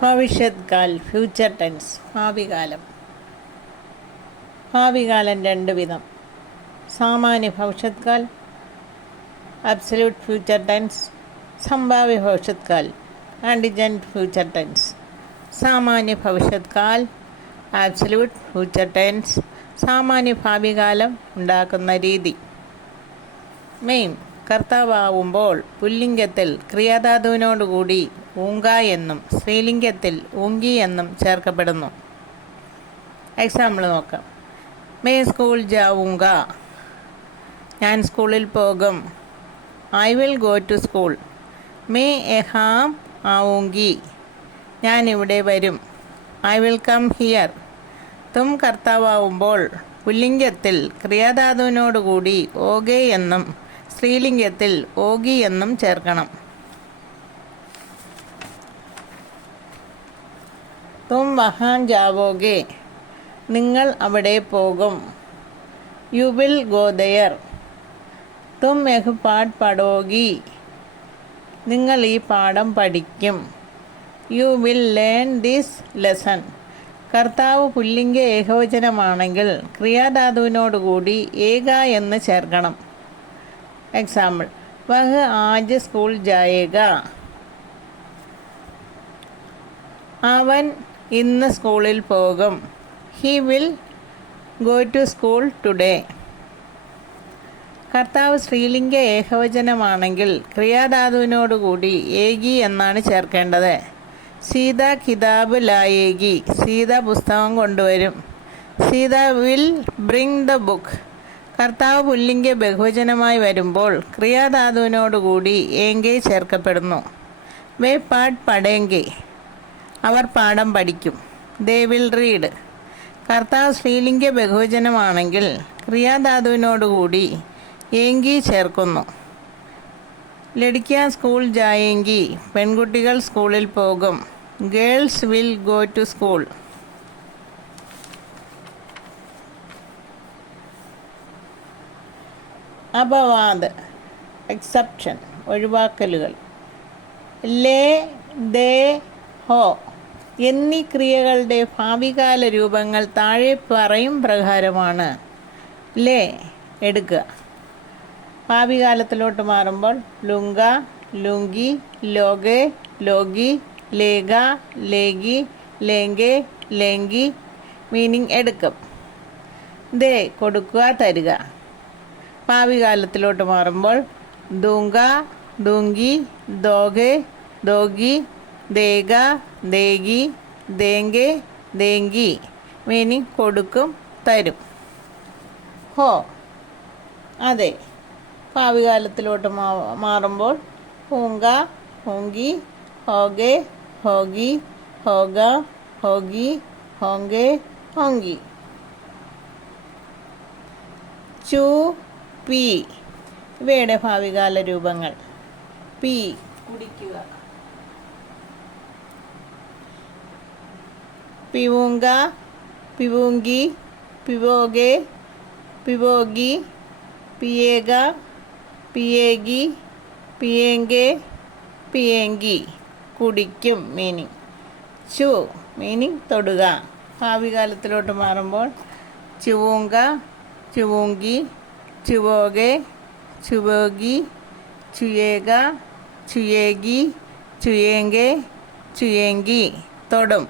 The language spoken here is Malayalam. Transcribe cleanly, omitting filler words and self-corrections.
ഭവിഷ്യത് കാൽ ഫ്യൂച്ചർ ടെൻസ് ഭാവികാലം. ഭാവികാലം രണ്ട് വിധം: സാമാന്യ ഭവിഷ്യത് കാൽ അബ്സല്യൂട്ട് ഫ്യൂച്ചർ ടെൻസ്, സംഭാവ്യ ഭവിഷ്യത് കാൽ ആൻഡിജൻറ്റ് ഫ്യൂച്ചർ ടെൻസ്. സാമാന്യ ഭവിഷ്യത് കാൽ അബ്സല്യൂട്ട് ഫ്യൂച്ചർ ടെൻസ്. സാമാന്യ ഭാവികാലം ഉണ്ടാക്കുന്ന രീതി. മെയിൻ കർത്താവാവുമ്പോൾ പുല്ലിംഗത്തിൽ ക്രിയാധാതുവിനോടുകൂടി ഊങ്ക എന്നും സ്ത്രീലിംഗത്തിൽ ഊങ്കി എന്നും ചേർക്കപ്പെടുന്നു. എക്സാമ്പിൾ നോക്കാം. മേ സ്കൂൾ ജാവൂങ്ക, ഞാൻ സ്കൂളിൽ പോകും. I will go to school. മേ യഹാം ആവൂങ്കി, ഞാൻ ഇവിടെ വരും. I will come here. തും കർത്താവാവുമ്പോൾ പുല്ലിംഗത്തിൽ ക്രിയാധാതുവിനോടുകൂടി ഓകെ എന്നും സ്ത്രീലിംഗത്തിൽ ഓഗി എന്നും ചേർക്കണം. തും വഹാൻ ജാവോഗെ, നിങ്ങൾ അവിടെ പോകും. You will go there. തും യഹ് പാഠ് പഠോഗി, നിങ്ങൾ ഈ പാഠം പഠിക്കും. You will learn this lesson. കർത്താവ് പുല്ലിംഗ ഏകവചനമാണെങ്കിൽ ക്രിയാധാതുവിനോടുകൂടി ഏക എന്ന് ചേർക്കണം. എക്സാമ്പിൾ: വഹ് ആജ് സ്കൂൾ ജായേഗ, അവൻ ഇന്ന് സ്കൂളിൽ പോകും. He will go to school today. കർത്താവ് സ്ത്രീലിംഗ ഏകവചനമാണെങ്കിൽ ക്രിയാധാതുവിനോടുകൂടി ഏകി എന്നാണ് ചേർക്കേണ്ടത്. സീത കിതാബ് ലായേഗി, സീത പുസ്തകം കൊണ്ടുവരും. Sita will bring the book. കർത്താവ് പുല്ലിംഗ ബഹുവചനമായി വരുമ്പോൾ ക്രിയാധാതുവിനോടുകൂടി ഏങ്കെ ചേർക്കപ്പെടുന്നു. വേ പാഠ് പഠേങ്കെ, അവർ പാഠം പഠിക്കും. They will read. കർത്താവ് സ്ത്രീലിംഗ ബഹുവചനമാണെങ്കിൽ ക്രിയാധാതുവിനോടുകൂടി ഏങ്കി ചേർക്കുന്നു. ലടിക്ക സ്കൂൾ ജായേങ്കി, പെൺകുട്ടികൾ സ്കൂളിൽ പോകും. Girls will go to school. അപവാദ് എക്സെപ്ഷൻ ഒഴിവാക്കലുകൾ. ലേ, ദേ, ഹോ എന്നീ ക്രിയകളുടെ ഭാവികാല രൂപങ്ങൾ താഴെ പറയും പ്രകാരമാണ്. ലേ എടുക്കുക. ഭാവികാലത്തിലോട്ട് മാറുമ്പോൾ ലുങ്ക, ലുങ്കി, ലോഗെ, ലോഗി, ലേഗ, ലേഗി, ലേങ്കെ, ലേങ്കി. മീനിങ് എടുക്കും. ദേ കൊടുക്കുക, തരിക. ഭാവികാലത്തിലോട്ട് മാറുമ്പോൾ ദൂങ്ക, ദൂങ്കി, ദോഗെ, ദോഗി, ദേഗ, ദേഗി, ദേങ്കെ, ദേങ്കി. മീനിങ് കൊടുക്കും, തരും. ഹോ അതെ. ഭാവികാലത്തിലോട്ട് മാറുമ്പോൾ ഹൂങ്ക, ഹൂങ്കി, ഹോഗെ, ഹോഗി, ഹോഗ, ഹോഗി, ഹോങ്കെ, ഹോങ്കി. ചു, പി ഇവയുടെ ഭാവികാല രൂപങ്ങൾ. പി കുടിക്കുക. പിവൂങ്ക, പിവൂങ്കി, പിവോഗെ, പിവോഗി, പിയേഗ, പിയേഗി, പിയേങ്കെ, പിയേങ്കി. കുടിക്കും മീനിങ്. ചു മീനിങ് തൊടുക. ഭാവികാലത്തിലോട്ട് മാറുമ്പോൾ ചുവൂങ്ക, ചുവൂങ്കി, ചുവോഗെ, ചുവോഗി, ചുയേഗ, ചുയേഗി, ചുയേങ്കെ, ചുയേങ്കി. തൊടും.